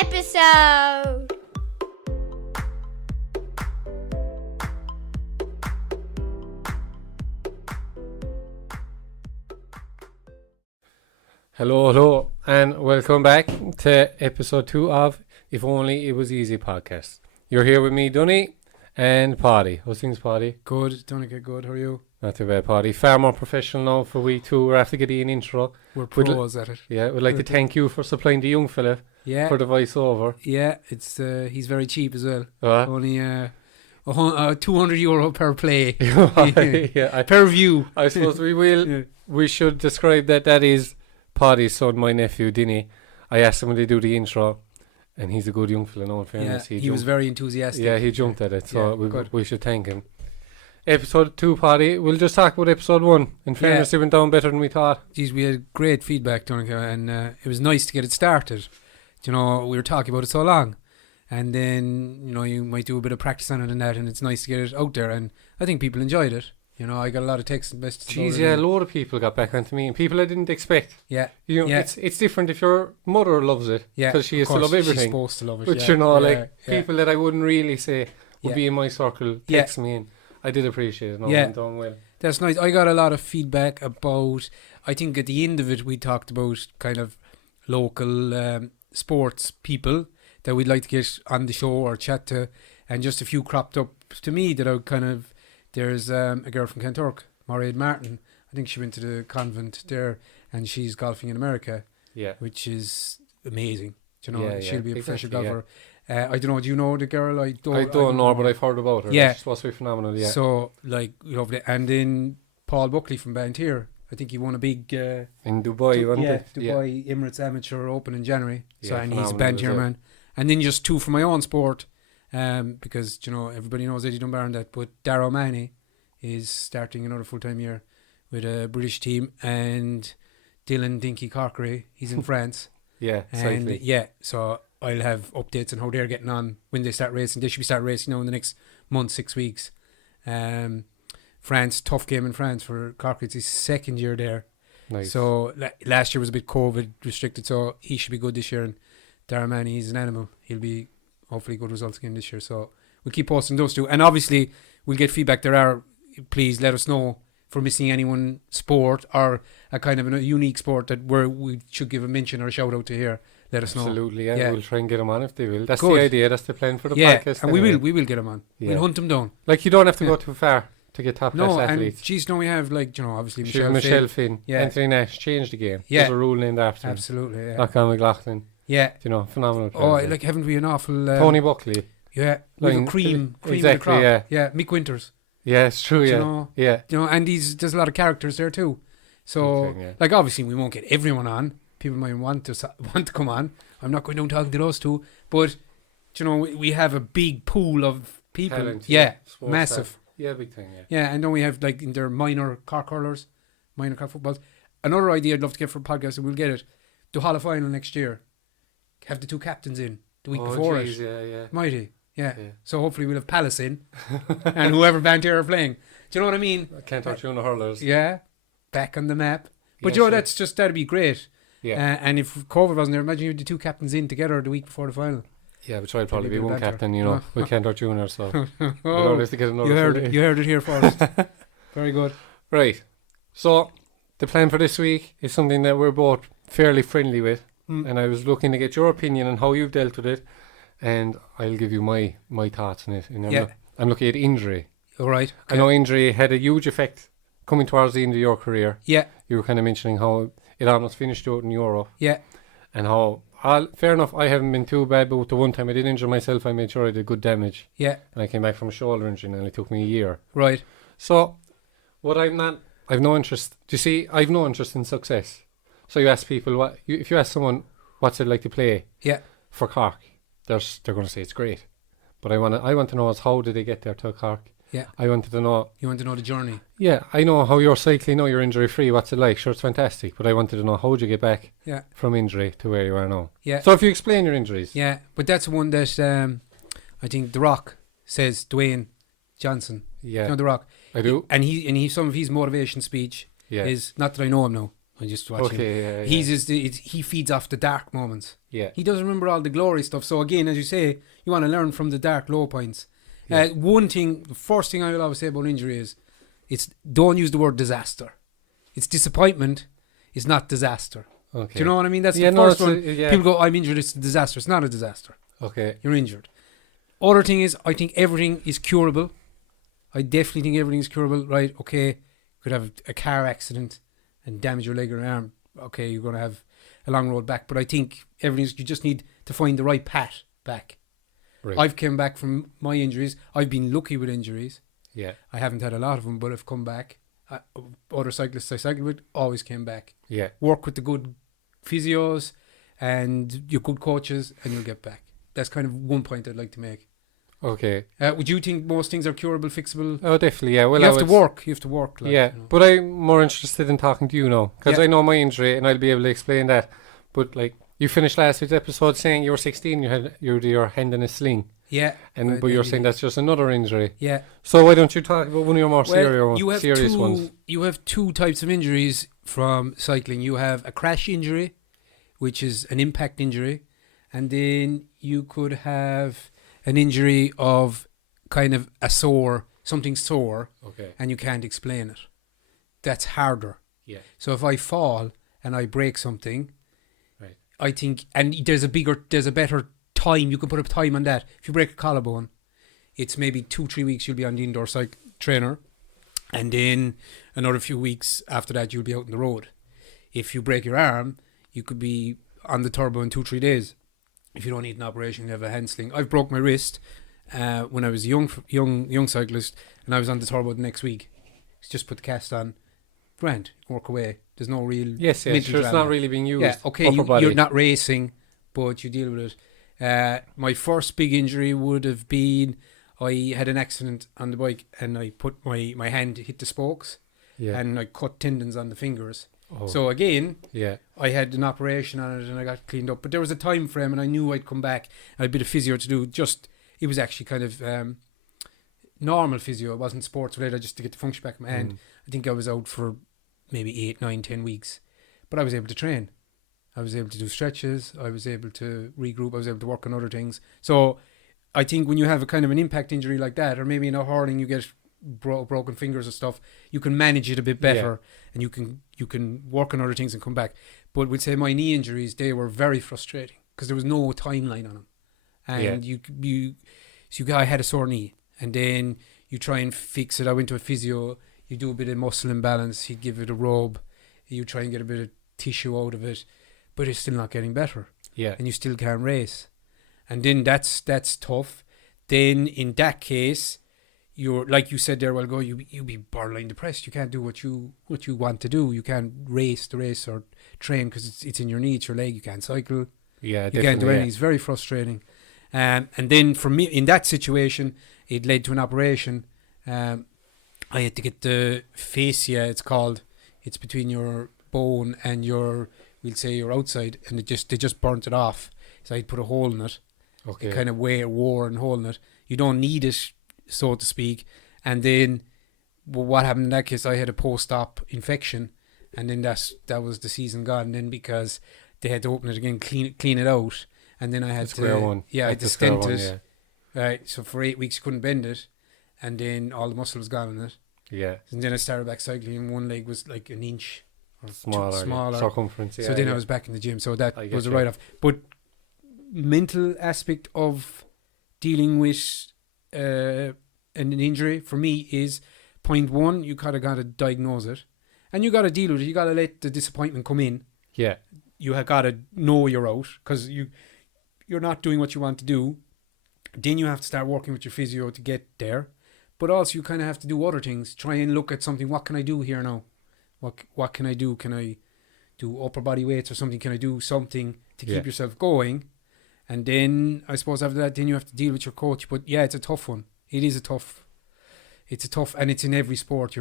episode. Hello, and welcome back to episode 2 of If Only It Was Easy podcast. You're here with me, Dunny, and Paidi. How's things, Paidi? Good, Donica, good. How are you? Not too bad, Paidi. Far more professional now for week 2. We're after getting an intro. We're pros at it. Yeah, we'd like to thank you for supplying the young fella for the voiceover. Yeah, it's he's very cheap as well. Only €200 per play. yeah, per view. I suppose we will. We should describe that is Paddy's son, my nephew, Dinny. I asked him when they do the intro, and he's a good young fella, no, in fairness. He was very enthusiastic. Yeah, he jumped at it, so we should thank him. Episode 2, Paddy, we'll just talk about episode 1. In fairness, it went down better than we thought. Geez, we had great feedback, Donica, and it was nice to get it started. You know, we were talking about it so long, and then, you know, you might do a bit of practice on it and that, and it's nice to get it out there, and I think people enjoyed it. You know, I got a lot of texts and messages. Jeez, yeah, a load of people got back onto me, and people I didn't expect. Yeah. You know, it's different if your mother loves it, because she used to love everything. She's supposed to love it. But you know, people that I wouldn't really say would be in my circle text me in. I did appreciate it. No, it went down well. That's nice. I got a lot of feedback about, I think at the end of it, we talked about kind of local sports people that we'd like to get on the show or chat to, and just a few cropped up to me that I kind of, there's a girl from Kanturk, Mairead Martin. I think she went to the convent there, and she's golfing in America, which is amazing. Do you know, she'll be a professional golfer. I don't know, do you know the girl? I don't know, but I've heard about her. She's supposed to be phenomenal, So, like, lovely. And then Paul Buckley from Bantier, I think he won a big... in Dubai, Dubai Emirates Amateur Open in January. So, and he's a Bantier man. And then just 2 for my own sport, because, you know, everybody knows Eddie Dunbar and that, but Darragh O'Mahony is starting another full-time year with a British team, and Dylan Dinky Corkery, he's in France. So I'll have updates on how they're getting on when they start racing. They should be start racing now in the next month, 6 weeks. France, tough game in France for Corkery. It's his second year there. Nice. So last year was a bit COVID restricted, so he should be good this year. And Darragh O'Mahony, he's an animal. He'll be hopefully good results again this year. So we'll keep posting those 2. And obviously we'll get feedback. Please let us know for missing anyone sport or a kind of a unique sport that we should give a mention or a shout out to here. Let us know. Absolutely, yeah. We'll try and get them on if they will. That's the idea. That's the plan for the podcast. And we will get them on. Yeah. We'll hunt them down. Like, you don't have to go too far to get top class athletes. We have, like, you know, obviously Michelle Finn. Anthony Nash changed the game. There's a rule named after him. Absolutely, yeah. Lachlan McLaughlin. Yeah. You know, phenomenal player. Like, haven't we an awful... Tony Buckley. Yeah. Like cream exactly, in the crop. Yeah, Mick Winters. Yeah, it's true, You know, and there's a lot of characters there too. So, like, obviously we won't get everyone on. People might want to come on. I'm not going down talking to those 2, but you know, we have a big pool of people. Talent, massive. Stuff. Yeah, big thing. Yeah, and then we have, like, in their minor cork hurlers, minor cork footballs. Another idea I'd love to get for a podcast, and we'll get it. The Hall of Final next year. Have the 2 captains in the week before it. Yeah. Mighty. Yeah. So hopefully we'll have Palace in and whoever Bantier are playing. Do you know what I mean? I can't touch you on the hurlers. Yeah. Back on the map. But you know, that'd be great. Yeah. And if COVID wasn't there, imagine you had the 2 captains in together the week before the final. Yeah, but I'd probably be one captain, you know. We can't touch Junior, so we don't have to get another. You heard it here first. Very good. Right. So the plan for this week is something that we're both fairly friendly with. And I was looking to get your opinion on how you've dealt with it, and I'll give you my thoughts on it. And I'm looking at injury. All right. Okay. I know injury had a huge effect coming towards the end of your career. Yeah. You were kind of mentioning how it almost finished out in Europe. Yeah. And how, fair enough, I haven't been too bad, but the one time I did injure myself, I made sure I did good damage. Yeah. And I came back from a shoulder injury, and it took me a year. Right. So, I've no interest. Do you see, I've no interest in success. So you ask people, if you ask someone what's it like to play for Cork, they're going to say it's great. But I want to know is how did they get there to Cork? Yeah. I wanted to know. You want to know the journey? Yeah, I know how you're cycling now, you're injury free, what's it like? Sure, it's fantastic. But I wanted to know how did you get back from injury to where you are now? Yeah. So if you explain your injuries. Yeah, but that's one that I think The Rock says, Dwayne Johnson. Yeah. You know The Rock? I do. And he some of his motivation speech is, not that I know him now, I just watch him. Okay, He feeds off the dark moments. Yeah. He doesn't remember all the glory stuff. So again, as you say, you want to learn from the dark low points. Yeah. The first thing I will always say about injury is, don't use the word disaster. It's disappointment. It's not disaster. Okay. Do you know what I mean? That's the first one. Yeah. People go, I'm injured, it's a disaster. It's not a disaster. Okay. You're injured. Other thing is, I think everything is curable. I definitely think everything is curable. Right, okay, you could have a car accident and damage your leg or arm. Okay, you're going to have a long road back. But I think you just need to find the right path back. Right. I've come back from my injuries. I've been lucky with injuries. Yeah. I haven't had a lot of them, but I've come back. Other cyclists I cycled with always came back. Yeah. Work with the good physios and your good coaches, and you'll get back. That's kind of one point I'd like to make. Okay. Would you think most things are curable, fixable? Oh, definitely, yeah. Well, you have to work. You have to work. Like, yeah, you know. but I'm more interested in talking to you now, because I know my injury and I'll be able to explain that. But like, you finished last week's episode saying you were 16, you had your hand in a sling. Yeah. But you're saying that's just another injury. Yeah. So why don't you talk about one of your more serious ones? You have two types of injuries from cycling. You have a crash injury, which is an impact injury, and then you could have an injury of kind of something sore, and you can't explain it. That's harder. Yeah. So if I fall and I break something, right, I think, and there's a better time, you can put a time on that. If you break a collarbone, it's maybe 2-3 weeks you'll be on the indoor cycle trainer, and then another few weeks after that you'll be out on the road. If you break your arm, you could be on the turbo in 2-3 days. If you don't need an operation, you have a hand sling. I've broke my wrist when I was a young cyclist, and I was on the turbo the next week. Just put the cast on, grand, work away. There's no real it's not really being used. Yeah, okay, you're not racing, but you deal with it. My first big injury would have been, I had an accident on the bike and I put my hand hit the spokes, and I cut tendons on the fingers. So again, I had an operation on it and I got cleaned up. But there was a time frame and I knew I'd come back. I had a bit of physio to do. It was actually kind of normal physio. It wasn't sports related, just to get the function back in my hand. I think I was out for maybe 8, 9, 10 weeks. But I was able to train. I was able to do stretches. I was able to regroup. I was able to work on other things. So I think when you have a kind of an impact injury like that, or maybe in a hurling you get broken fingers or stuff, you can manage it a bit better, and you can work on other things and come back. But we'd say my knee injuries, they were very frustrating because there was no timeline on them, and I had a sore knee, and then you try and fix it. I went to a physio. You do a bit of muscle imbalance. He'd give it a rub. You try and get a bit of tissue out of it, but it's still not getting better. Yeah, and you still can't race, and then that's tough. Then in that case, you're, like you said there a while ago, you be borderline depressed. You can't do what you want to do. You can't race the race or train because it's in your knee, it's your leg. You can't cycle. Yeah, you can't do anything. It's very frustrating. And then for me, in that situation, it led to an operation. I had to get the fascia, it's called. It's between your bone and your outside, and they just burnt it off. So I'd put a hole in it. Okay. It kind of wore and hole in it. You don't need it, so to speak. And then what happened in that case, I had a post-op infection, and then that was the season gone. And then because they had to open it again, clean it out, and then I had to I had to stent it. Right, so for 8 weeks couldn't bend it, and then all the muscle was gone in it. Yeah. And then I started back cycling, and one leg was like an inch or smaller circumference. So then I was back in the gym. So that was a write-off. But mental aspect of dealing with an injury for me is point one, you got to diagnose it, and you got to deal with it. You got to let the disappointment come in. Yeah, you have got to know you're out because you're not doing what you want to do. Then you have to start working with your physio to get there, but also you kind of have to do other things. Try and look at something. What can I do here now? What can I do? Can I do upper body weights or something? Can I do something to keep yourself going? And then I suppose after that, then you have to deal with your coach. But yeah, it's a tough one. It's a tough, and it's in every sport.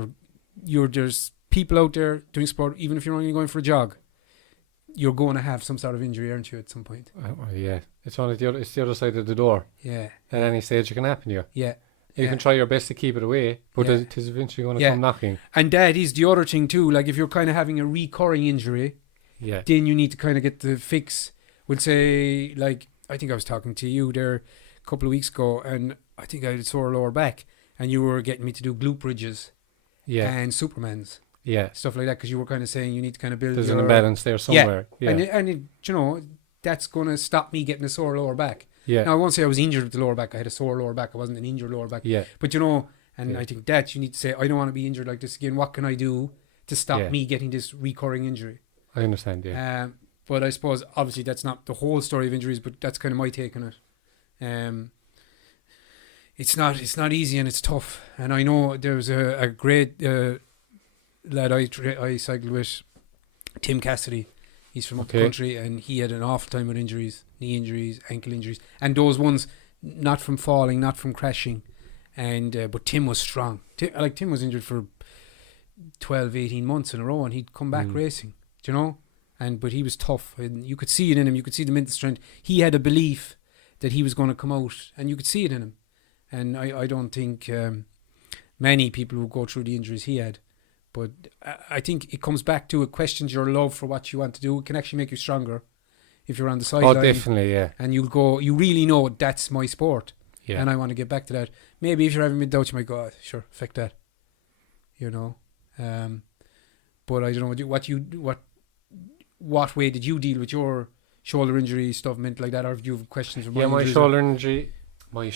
There's people out there doing sport, even if you're only going for a jog, you're going to have some sort of injury, aren't you, at some point? Yeah, it's the other side of the door. Yeah. At any stage, it can happen to you. Yeah. You can try your best to keep it away, but it is eventually going to come knocking. And that is the other thing too. Like if you're kind of having a recurring injury, then you need to kind of get the fix. We'll say, like, I think I was talking to you there a couple of weeks ago, and I think I had a sore lower back, and you were getting me to do glute bridges and Supermans. Yeah. Stuff like that, because you were kind of saying you need to kind of build There's an imbalance there somewhere. Yeah. And you know, that's going to stop me getting a sore lower back. Yeah. Now, I won't say I was injured with the lower back. I had a sore lower back. I wasn't an injured lower back. Yeah. But, you know, and I think that you need to say, I don't want to be injured like this again. What can I do to stop me getting this recurring injury? I understand, but I suppose, obviously, that's not the whole story of injuries, but that's kind of my take on it. It's not easy and it's tough. And I know there was a great lad I cycled with, Tim Cassidy. He's from up the country, and he had an awful time with injuries, knee injuries, ankle injuries, and those ones not from falling, not from crashing. And but Tim was strong. Tim was injured for 12, 18 months in a row, and he'd come back racing. Do you know? But he was tough, and you could see it in him. You could see the mental strength. He had a belief that he was going to come out, and you could see it in him. And I don't think many people who go through the injuries he had. But I think it comes back to it questions your love for what you want to do. It can actually make you stronger if you're on the sideline. Oh, definitely, yeah. And you really know that's my sport. Yeah. And I want to get back to that. Maybe if you're having mid-doubt, you might go, sure, fuck that. You know. But I don't know, what way did you deal with your shoulder injury stuff, meant like that, or have you have questions about my shoulder injury, my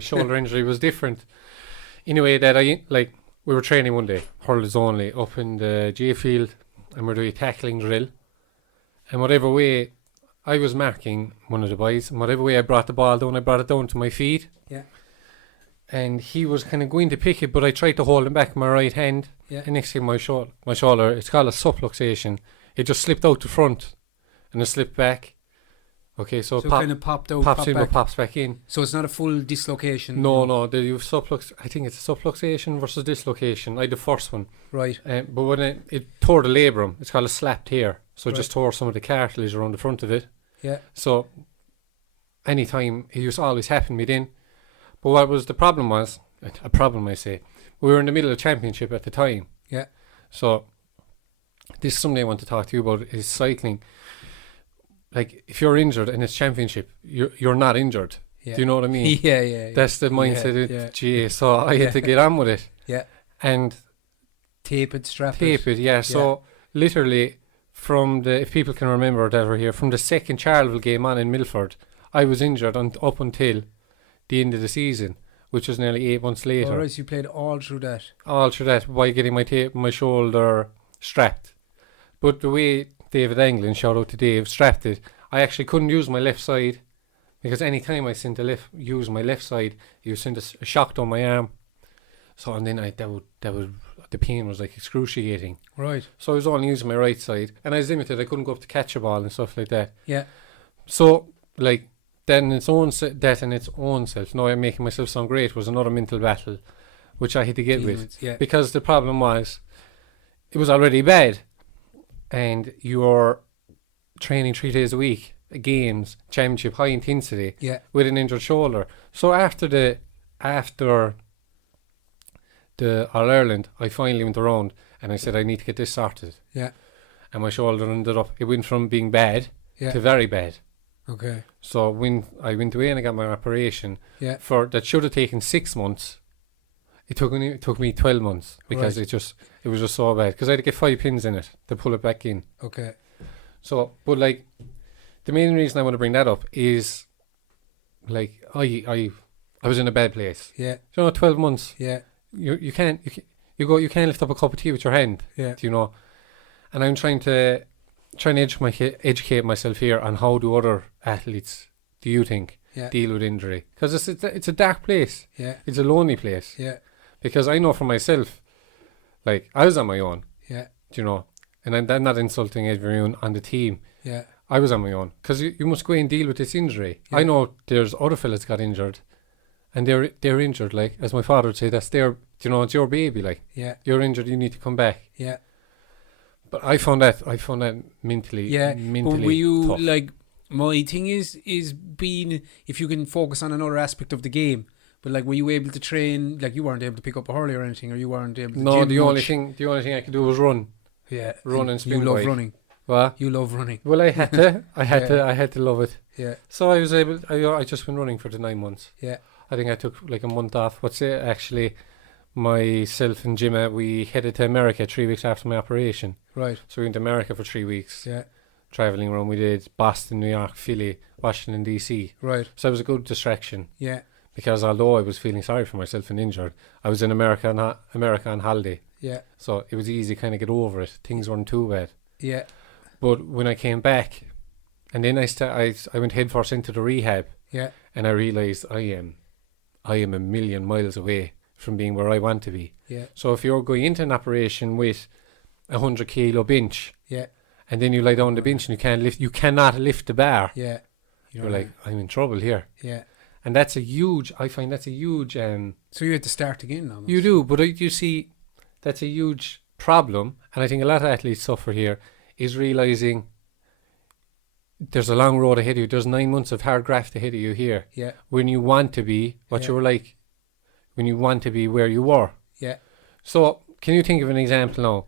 shoulder injury was different in a way that we were training one day, hurlers only, up in the J field, and we're doing a tackling drill. And whatever way I was marking one of the boys, and whatever way I brought the ball down, I brought it down to my feet. Yeah. And he was kind of going to pick it, but I tried to hold him back with my right hand. Yeah. And next thing my shoulder, it's called a subluxation. It just slipped out the front, and it slipped back. Okay, so it kind of popped out, pops back in. So it's not a full dislocation. No. You sublux. I think it's a subluxation versus dislocation. I had the first one. Right. But when it tore the labrum, it's called a slap tear. So it just tore some of the cartilage around the front of it. Yeah. So anytime it used to always happen to me then. But what was the problem was, a problem I say, we were in the middle of championship at the time. Yeah. So this is something I want to talk to you about, is cycling. Like, if you're injured and it's championship, you're not injured. Yeah. Do you know what I mean? Yeah. That's the mindset of GA. So I had to get on with it. Yeah. And tape it, yeah. So literally from if people can remember that were here, from the second Charleville game on in Milford, I was injured up until the end of the season, which was nearly 8 months later. Alright, so you played all through that? All through that, by getting my shoulder strapped. But the way David Anglin, shout out to Dave, strapped it, I actually couldn't use my left side, because any time I sent use my left side, you sent a shock down my arm. So, and then the pain was like excruciating. Right. So I was only using my right side, and I was limited. I couldn't go up to catch a ball and stuff like that. Yeah. So, like, that in its own self, now I'm making myself sound great, was another mental battle, which I had to get with. Yeah. Because the problem was, it was already bad. And you're training 3 days a week, games, championship, high intensity, with an injured shoulder. So after the All Ireland, I finally went around and I said, I need to get this sorted. Yeah. And my shoulder it went from being bad to very bad. Okay. So when I went away and I got my operation, that should have taken 6 months, it took me 12 months, because it was just so bad, because I had to get 5 pins in it to pull it back in. Okay. So, but like, the main reason I want to bring that up is, like, I was in a bad place. Yeah. You know, 12 months. Yeah. You can't lift up a cup of tea with your hand. Yeah. Do you know? And I'm trying to educate myself here on how do other athletes, do you think, deal with injury? Because it's a dark place. Yeah. It's a lonely place. Yeah. Because I know for myself, like, I was on my own. Yeah. Do you know? And I'm not insulting everyone on the team. Yeah. I was on my own. Because you must go and deal with this injury. Yeah. I know there's other fellas got injured. And they're injured, like, as my father would say, that's it's your baby, like. Yeah. You're injured, you need to come back. Yeah. But I found that mentally but were you tough. Like, my thing is being, if you can focus on another aspect of the game, But like, were you able to train? Like, you weren't able to pick up a hurley or anything, or you weren't able to. No, gym the only much. thing I could do was run. Yeah, Run and spin You love bike. running. What? You love running. Well, I had to. I had to love it. Yeah. So I was able. I just been running for the 9 months. Yeah. I think I took like a month off. What's it actually? Myself and Jimmy, we headed to America 3 weeks after my operation. Right. So we went to America for 3 weeks. Yeah. Traveling around. We did Boston, New York, Philly, Washington DC. Right. So it was a good distraction. Yeah. Because although I was feeling sorry for myself and injured, I was in America on holiday. Yeah. So it was easy kind of get over it. Things weren't too bad. Yeah. But when I came back, and then I went headfirst into the rehab. Yeah. And I realised I am a million miles away from being where I want to be. Yeah. So if you're going into an operation with a 100 kilo bench, Yeah. and then you lie down the bench and you cannot lift the bar. Yeah. You're like, I'm in trouble here. Yeah. And I find that's a huge. So you had to start again almost. You do, but you see, that's a huge problem, and I think a lot of athletes suffer here, is realising there's a long road ahead of you. There's 9 months of hard graft ahead of you here. Yeah. When you want to be what you were like, when you want to be where you were. Yeah. So, can you think of an example now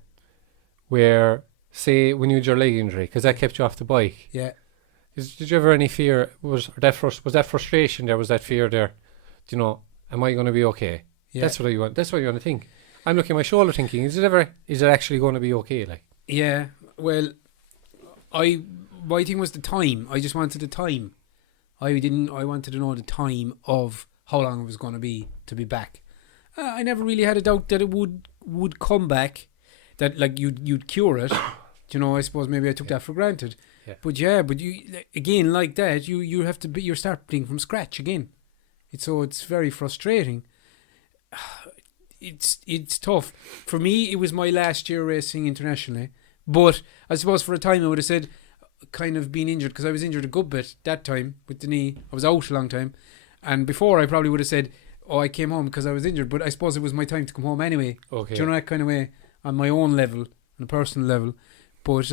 where, say, when you had your leg injury, because that kept you off the bike? Yeah. Did you ever any fear? Was that frustration there? Was that fear there? Do you know, am I going to be okay? Yeah. That's what you want. That's what you want to think. I'm looking at my shoulder thinking, is it actually going to be okay? Like, yeah. Well, my thing was the time. I just wanted the time. I wanted to know the time of how long it was going to be back. I never really had a doubt that it would come back. That like you'd cure it. You know, I suppose maybe I took that for granted. Yeah. But you again like that you have to be, you're starting from scratch again. It's very frustrating. It's tough. For me, it was my last year racing internationally. But I suppose for a time I would have said kind of being injured, because I was injured a good bit that time with the knee. I was out a long time. And before I probably would have said, I came home because I was injured. But I suppose it was my time to come home anyway. okay. Do you know, that kind of way, on my own level, on a personal level. But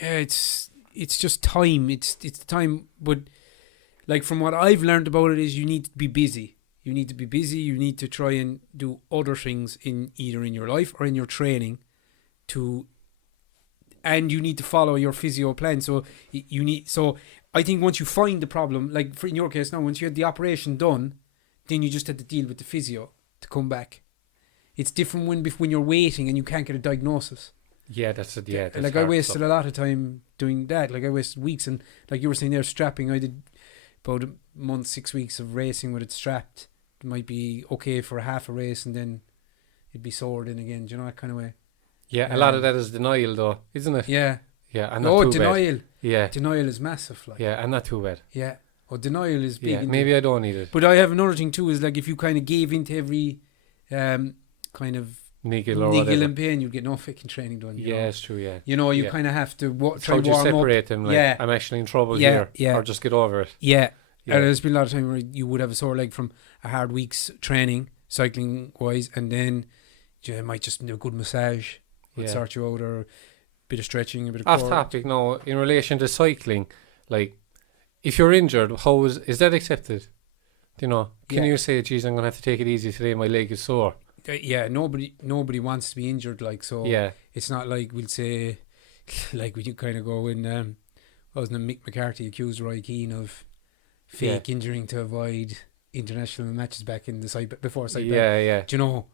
it's just time. It's the time. But like from what I've learned about it is you need to be busy. You need to be busy. You need to try and do other things in either in your life or in your training, and you need to follow your physio plan. So I think once you find the problem, like in your case now, once you had the operation done, then you just had to deal with the physio to come back. It's different when you're waiting and you can't get a diagnosis. Yeah, that's like I wasted a lot of time doing that. Like I wasted weeks, and like you were saying there, strapping. I did about a month, 6 weeks of racing with it strapped. It might be okay for half a race, and then it'd be sore then again. Do you know, that kind of way? Yeah, a lot of that is denial, though, isn't it? Yeah. Yeah, and not too denial. bad. Yeah. Denial is massive. Like. Yeah, and not too bad. Yeah. Denial is big. Yeah, maybe I don't need it. But I have another thing too, is like if you kind of gave into every kind of niggle and pain, you'd get no fucking training done. Yeah, it's true, yeah. You know, you kind of have to try and warm up. separate them, like, I'm actually in trouble here, or just get over it. Yeah. And there's been a lot of time where you would have a sore leg from a hard week's training, cycling-wise, and then you might just do a good massage would sort you out, or a bit of stretching, a bit of off topic now, in relation to cycling, like, if you're injured, is that accepted? Do you know? Can you say, geez, I'm going to have to take it easy today, my leg is sore? Yeah, nobody wants to be injured, like, so it's not like we'll say, like we kind of go in, wasn't Mick McCarthy accused Roy Keane of fake injuring to avoid international matches back in the side before side. Yeah. Do you know?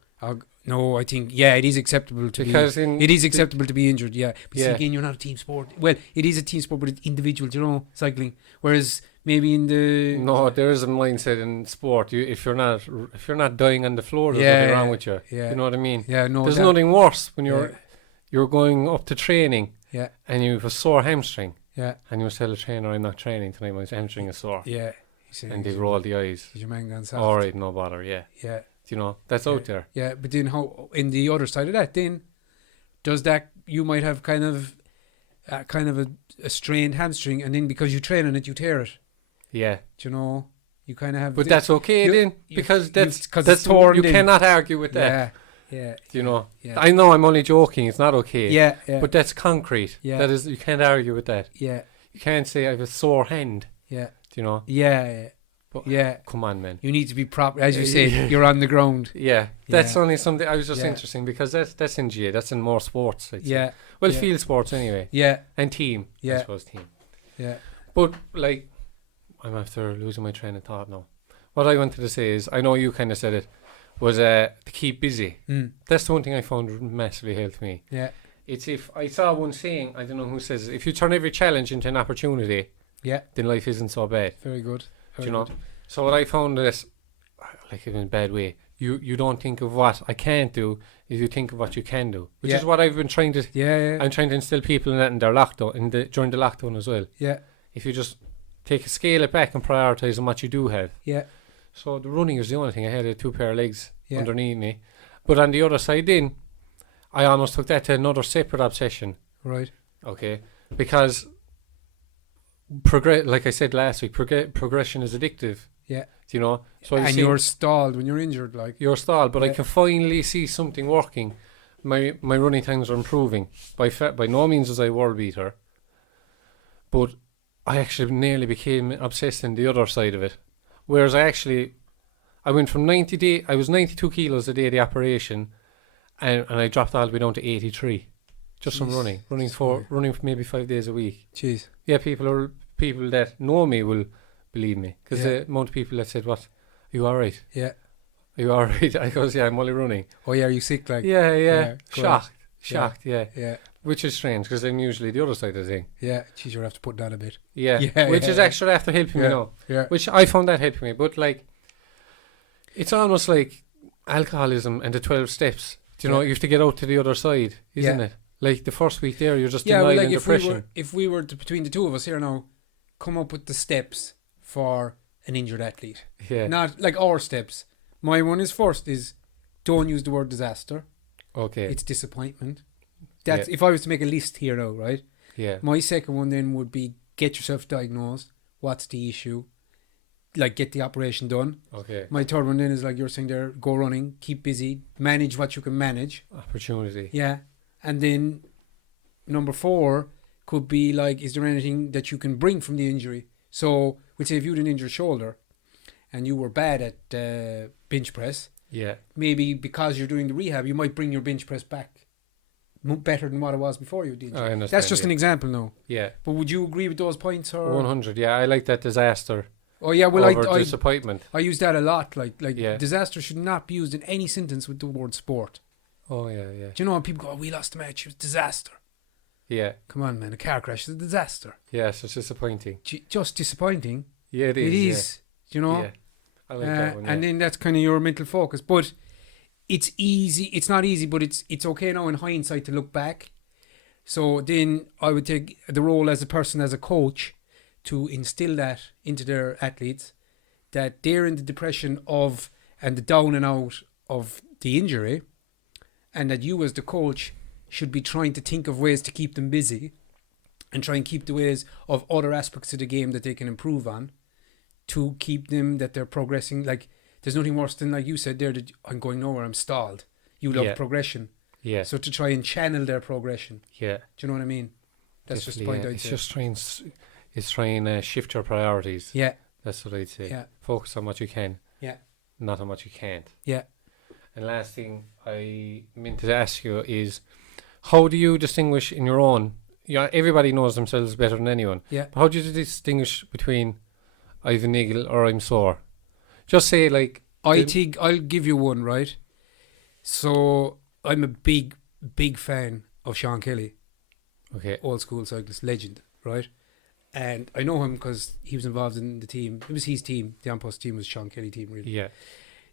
No, I think it is acceptable to to be injured. Yeah, but see, again, you're not a team sport. Well, it is a team sport, but it's individual. Do you know, cycling? Whereas maybe in the there is a mindset in sport. If you're not dying on the floor, there's nothing wrong with you. Yeah. You know what I mean? Yeah, no. There's nothing worse when you're going up to training. Yeah. And you have a sore hamstring. Yeah. And you tell the trainer, I'm not training tonight, my hamstring is sore. Yeah. And they roll the eyes. Is your man gone soft? All right, no bother, yeah. Yeah. You know, that's out there. Yeah, but then how, in the other side of that, then, does that, you might have kind of a strained hamstring, and then because you train on it, you tear it. Yeah. Do you know, you kind of have... But that's okay then, because that's torn. You cannot argue with that. Yeah. Do you know? Yeah. I know I'm only joking, it's not okay. Yeah. But that's concrete. Yeah. That is, you can't argue with that. Yeah. You can't say I have a sore hand. Yeah. Do you know? Yeah. But yeah. Come on, man. You need to be proper, as you said. You're on the ground. Yeah, that's only something. I was just interesting because that's in GA. That's in more sports. I'd say. Well, field sports anyway. Yeah, and team. Yeah, I suppose team. Yeah, but like, I'm after losing my train of thought now. What I wanted to say is, I know you kind of said it, was to keep busy. That's the one thing I found massively helped me. Yeah, it's if I saw one saying, I don't know who says it, if you turn every challenge into an opportunity, then life isn't so bad. Very good. Do you know? So what I found is, like in a bad way, you don't think of what I can't do, is you think of what you can do, which is what I've been trying to. I'm trying to instill people in that in their lockdown, during the lockdown as well. Yeah. If you just take a scale it back and prioritise on what you do have. Yeah. So the running was the only thing I had, 2 pair of legs underneath me, but on the other side, then I almost took that to another separate obsession. Right. Okay, because like I said last week, progression is addictive. Yeah. You know, so and you're stalled when you're injured, like you're stalled. But I can finally see something working. My running times are improving. By no means was I world beater, but I actually nearly became obsessed in the other side of it. Whereas I went from 90 I was 92 kilos the day of the operation, and I dropped all the way down to 83, just from running for maybe 5 days a week. Jeez. Yeah, people that know me will believe me, because the amount of people that said, "What, are you all right? Yeah, are you all right?" I goes, "Yeah, I'm only running." Oh yeah, are you sick? Like shocked. Yeah. Which is strange, because I'm usually the other side of the thing. Yeah, geez, you have to put down a bit. Yeah, which is actually after helping me now. Yeah, which I found that helping me, but like, it's almost like alcoholism and the 12 steps. Do you know, you have to get out to the other side, isn't it? Like the first week there, you're just denying like depression. If we were to, between the two of us here now, come up with the steps for an injured athlete. Yeah. Not like our steps. My one is first is don't use the word disaster. Okay. It's disappointment. That's if I was to make a list here now, right? Yeah. My second one then would be get yourself diagnosed. What's the issue? Like get the operation done. Okay. My third one then is like you're saying there, go running, keep busy, manage what you can manage. Opportunity. Yeah. And then number 4 could be like, is there anything that you can bring from the injury? So we'd say if you had an injured shoulder and you were bad at bench press, maybe because you're doing the rehab, you might bring your bench press back better than what it was before you did. That's just an example now. Yeah. But would you agree with those points? Or 100. Yeah, I like that disaster. Oh yeah, well over disappointment. I use that a lot. Like disaster should not be used in any sentence with the word sport. Oh yeah. Do you know when people go, "Oh, we lost a match, it was a disaster"? Yeah. Come on, man, a car crash is a disaster. Yeah, so it's disappointing. Just disappointing. Yeah, it is. It is. You know. Yeah. I like that one. Yeah. And then that's kind of your mental focus, but it's easy. It's not easy, but it's okay now in hindsight to look back. So then I would take the role as a person, as a coach, to instill that into their athletes, that they're in the depression of and the down and out of the injury, and that you as the coach should be trying to think of ways to keep them busy and try and keep the ways of other aspects of the game that they can improve on to keep them, that they're progressing. Like, there's nothing worse than, like you said there, that I'm going nowhere, I'm stalled. You love progression. Yeah. So to try and channel their progression. Yeah. Do you know what I mean? That's just the point I'd say. It's trying to shift your priorities. Yeah. That's what I'd say. Yeah. Focus on what you can. Yeah. Not on what you can't. Yeah. And last thing I meant to ask you is, how do you distinguish in your own? Yeah, everybody knows themselves better than anyone. Yeah. But how do you distinguish between I've a niggle or I'm sore? Just say like. I think I'll give you one, right? So I'm a big fan of Sean Kelly. Okay. Old school cyclist legend, right? And I know him because he was involved in the team. It was his team. The Ampost team was Sean Kelly team, really. Yeah.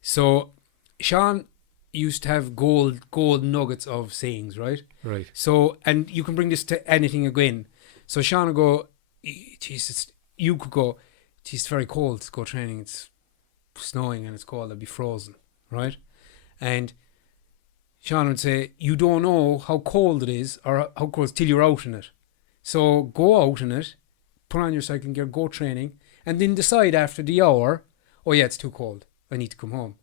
So Sean used to have gold nuggets of sayings, right? Right. So, and you can bring this to anything again. So Sean would go, Jesus, you could go, it's very cold to go training. It's snowing and it's cold. I'll be frozen, right? And Sean would say, you don't know how cold it is or how cold till you're out in it. So go out in it, put on your cycling gear, go training, and then decide after the hour, oh yeah, it's too cold, I need to come home.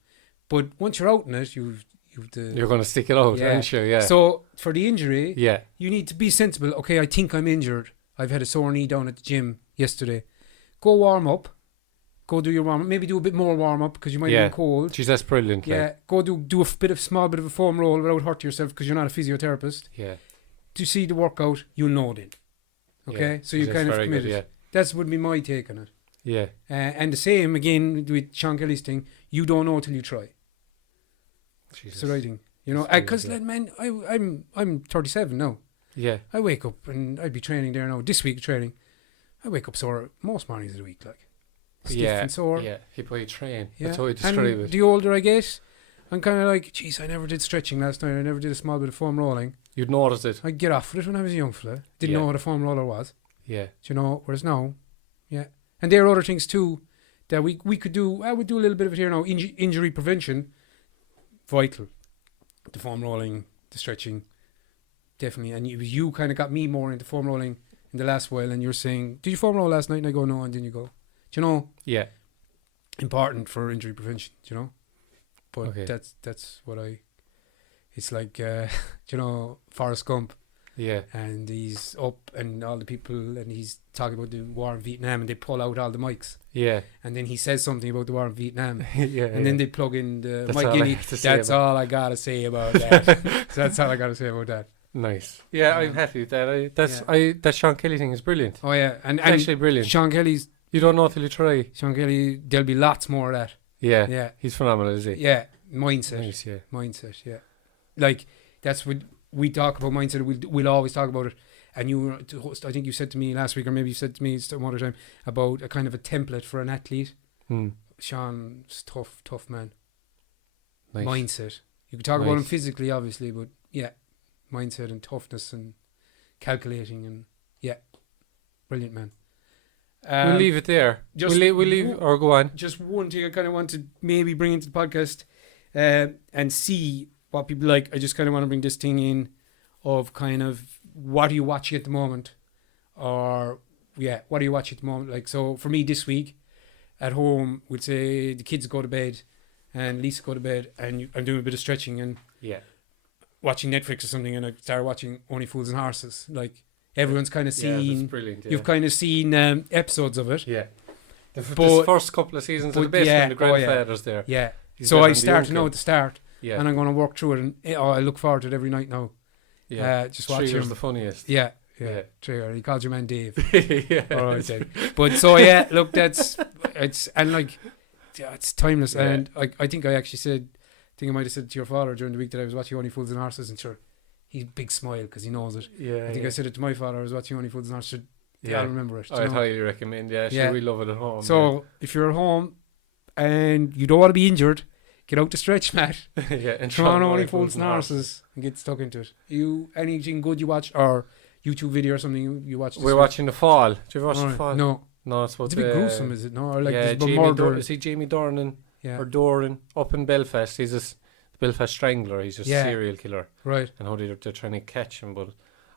But once you're out in it, you're going to stick it out, aren't you? Yeah. So for the injury, you need to be sensible. Okay, I think I'm injured. I've had a sore knee down at the gym yesterday. Go warm up, Go do your warm up. Maybe do a bit more warm up because you might be cold. Jeez, that's brilliant. Yeah, go do a small bit of a foam roll without hurting yourself because you're not a physiotherapist. Yeah. To see the workout, you'll know then. Okay, yeah. so you kind of committed. Good, yeah. That would be my take on it. Yeah. And the same again with Sean Kelly's thing. You don't know till you try. Jesus. It's the right thing, you know. Because man, I'm 37 now. Yeah. I wake up and I'd be training there now. This week training, I wake up sore most mornings of the week, like stiff and sore. Yeah. People you train. Yeah. That's how I describe it. And the older I get, I'm kind of like, geez, I never did stretching last night. I never did a small bit of foam rolling. You'd notice it. I'd get off with it when I was a young fella. Didn't know what a foam roller was. Yeah. Do you know? Whereas now, yeah. And there are other things too that we could do. I would do a little bit of it here now. Injury prevention, vital. The foam rolling, the stretching, definitely. And you kind of got me more into foam rolling in the last while. And you're saying, did you foam roll last night? And I go, no. And then you go, do you know? Yeah. Important for injury prevention, do you know? But that's what it's like, do you know, Forrest Gump. Yeah. And he's up and all the people and he's talking about the war in Vietnam and they pull out all the mics. Yeah. And then he says something about the war in Vietnam. Yeah. And then they plug in the that's Mike Guinea. That's all I gotta say about that. So that's all I gotta say about that. Nice. Yeah, I'm happy with that. That Sean Kelly thing is brilliant. Oh yeah. And actually brilliant. Sean Kelly's, you don't know till you try. Sean Kelly, there'll be lots more of that. Yeah. Yeah. He's phenomenal, is he? Yeah. Mindset. Nice, yeah. Mindset, yeah. Like that's what we talk about mindset. We'll always talk about it. And you were to host, I think you said to me last week, or maybe you said to me some other time, about a kind of a template for an athlete. Sean's tough man. Nice. Mindset. You could talk about him physically, obviously, but yeah, mindset and toughness and calculating and yeah, brilliant man. We'll leave it there. We'll leave or go on. Just one thing I kind of want to maybe bring into the podcast and see what people like. I just kind of want to bring this thing in of kind of what are you watching at the moment, or what are you watching at the moment? Like, so for me this week at home, we'd say the kids go to bed and Lisa go to bed and I'm doing a bit of stretching and watching Netflix or something, and I start watching Only Fools and Horses. Like everyone's kind of seen, that's brilliant, you've kind of seen episodes of it. Yeah. The first couple of seasons of the best when the grandfather's there. Yeah. So I started now at the start. Yeah. And I'm going to work through it, and I look forward to it every night now. Yeah. Just watching him. the funniest. Yeah. Trigger. He calls your man Dave. Yeah. All right, then. But so look, it's timeless. Yeah. And I think I actually said, I might have said to your father during the week that I was watching Only Fools and Horses, and sure, he's big smile because he knows it. Yeah. I think I said it to my father. I was watching Only Fools and Horses. I'll remember it. I'd highly recommend. Yeah. Sure, we love it at home. So if you're at home and you don't want to be injured, get out the stretch mat. And try on Only Fools and Horses and get stuck into it. Anything good you watch, or YouTube video or something you watch? We're watching The Fall. Do you ever watch The Fall? No, it's a bit gruesome, is it? No, or like is he Jamie Dornan or Doran up in Belfast? He's the Belfast Strangler. He's just a serial killer, right? And how they're trying to catch him, but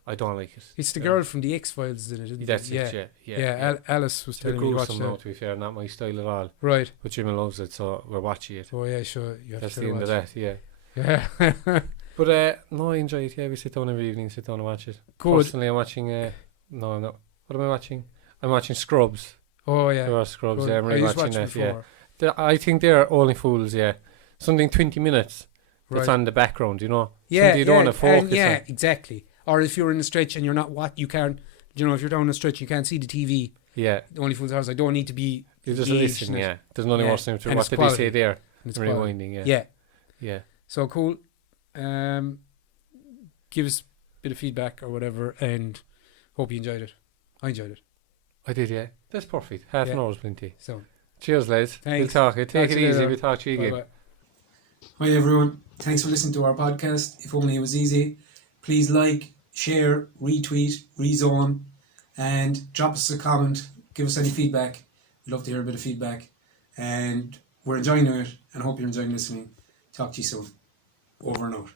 I don't like it. It's the girl from the X-Files, isn't it? That's it. Yeah. Alice was telling me to watch that. Now, to be fair, not my style at all. Right. But Jimmy loves it, so we're watching it. Oh yeah, sure. That's the end of that. Yeah. Yeah. But no, I enjoy it. Yeah, we sit down every evening, sit down and watch it. Good. Personally, I'm watching. No, I'm not. What am I watching? I'm watching Scrubs. Oh yeah. There are Scrubs. Yeah, I'm really watching that. Before. Yeah. I think they're Only Fools. Yeah. Something 20 minutes. That's on the background, you know. Yeah. Something you don't want to focus on. Exactly. Or if you're in a stretch and you're not you can't. You know, if you're down a stretch, you can't see the TV. Yeah. Only Fools and Horses. I don't need to be. You just listen. Yeah. There's nothing worse than what did they say there? It's rewinding. Yeah. Yeah. So cool. Give us a bit of feedback or whatever, and hope you enjoyed it. I enjoyed it. I did, yeah. That's perfect. Half an hour's plenty. So, cheers, lads. Thanks. We'll talk it. Take it easy. We'll talk to you again. Bye-bye. Hi, everyone. Thanks for listening to our podcast. If only it was easy. Please like, share, retweet, rezone, and drop us a comment. Give us any feedback. We'd love to hear a bit of feedback. And we're enjoying it, and hope you're enjoying listening. Talk to you soon. Over and out.